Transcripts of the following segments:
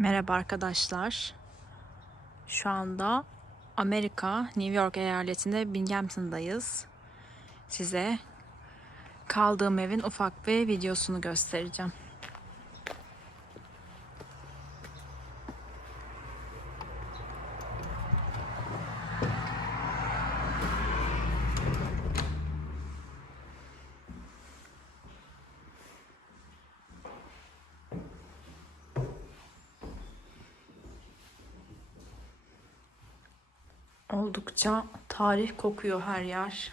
Merhaba arkadaşlar. Şu anda Amerika, New York eyaletinde Binghamton'dayız. Size kaldığım evin ufak bir videosunu göstereceğim. Oldukça tarih kokuyor her yer.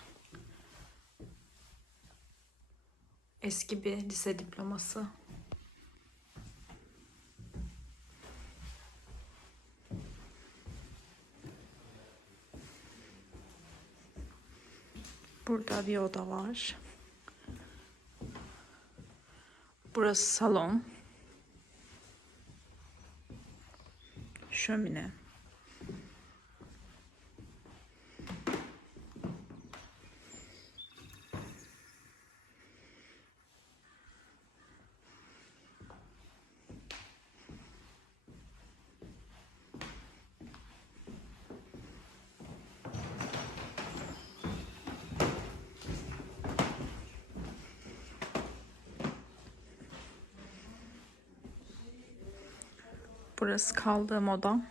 Eski bir lise diploması. Burada bir oda var. Burası salon. Şömine. Burası kaldığım odam.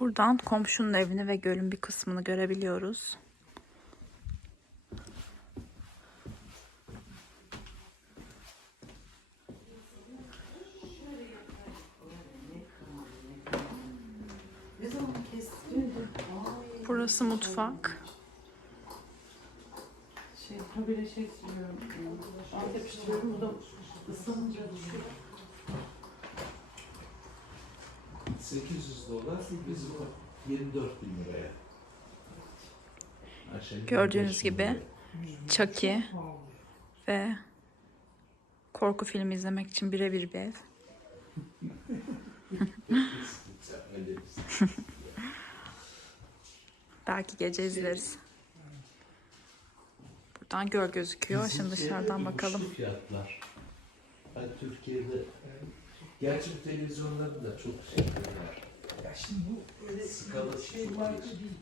Buradan komşunun evini ve gölün bir kısmını görebiliyoruz. Burası mutfak. Şey, habire şey sürüyorum. Antep pişiriyorum, bu da ısınınca düşüyor. 800 dolar bizim o 24 bin liraya. Aşağı Gördüğünüz 5 bin gibi. Chucky ve korku filmi izlemek için birebir bir ev. Belki gece izleriz. Buradan göl gözüküyor. Bizim Şimdi dışarıdan bakalım. fiyatlar. Hani Türkiye'de Gerçi bu televizyonların da çok şeyler. Ya şimdi bu öyle Skala şey marka değil.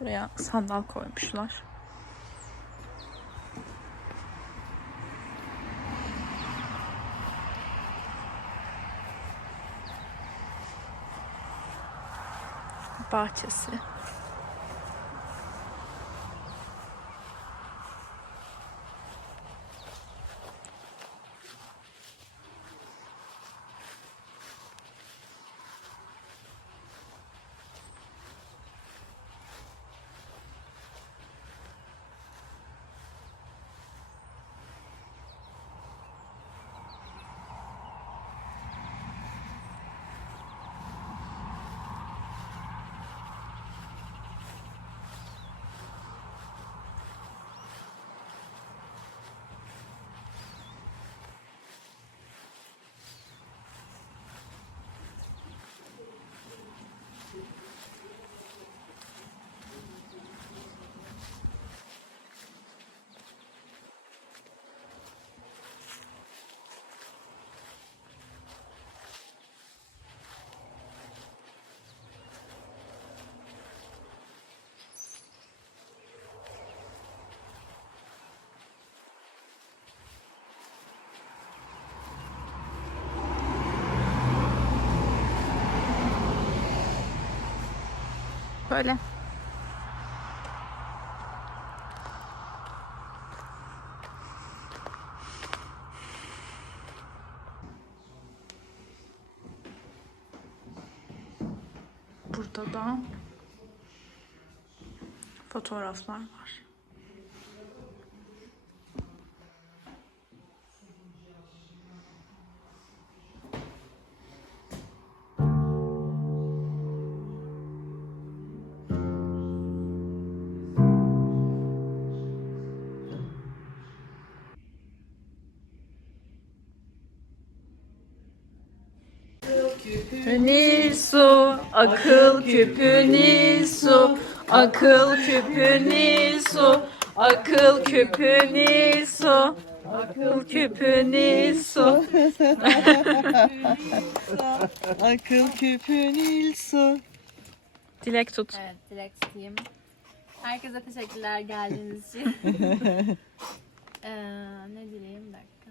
Buraya sandal koymuşlar. Bahçesi. Böyle. Burada da fotoğraflar var. Nil su, akıl küpü Nil su, akıl küpü Nil su, akıl küpü Nil su, akıl küpü Nil su. Akıl küpü Nilsu. Dilek tut. Evet, Dilek tutayım. Herkese teşekkürler geldiğiniz için. ee, ne dileyim bir dakika.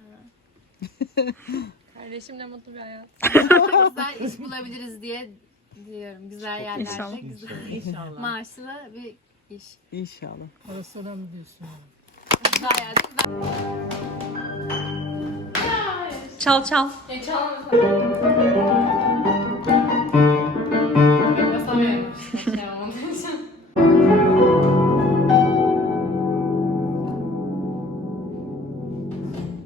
Kardeşimle mutlu bir hayat. Güzel iş bulabiliriz diye diliyorum. Güzel yerlerde. İnşallah. Güzel. İnşallah. Maaşlı bir iş. İnşallah. Parasına mı diyorsun? Güzel yerde. Güzel. Çal çal. E, çalmadım.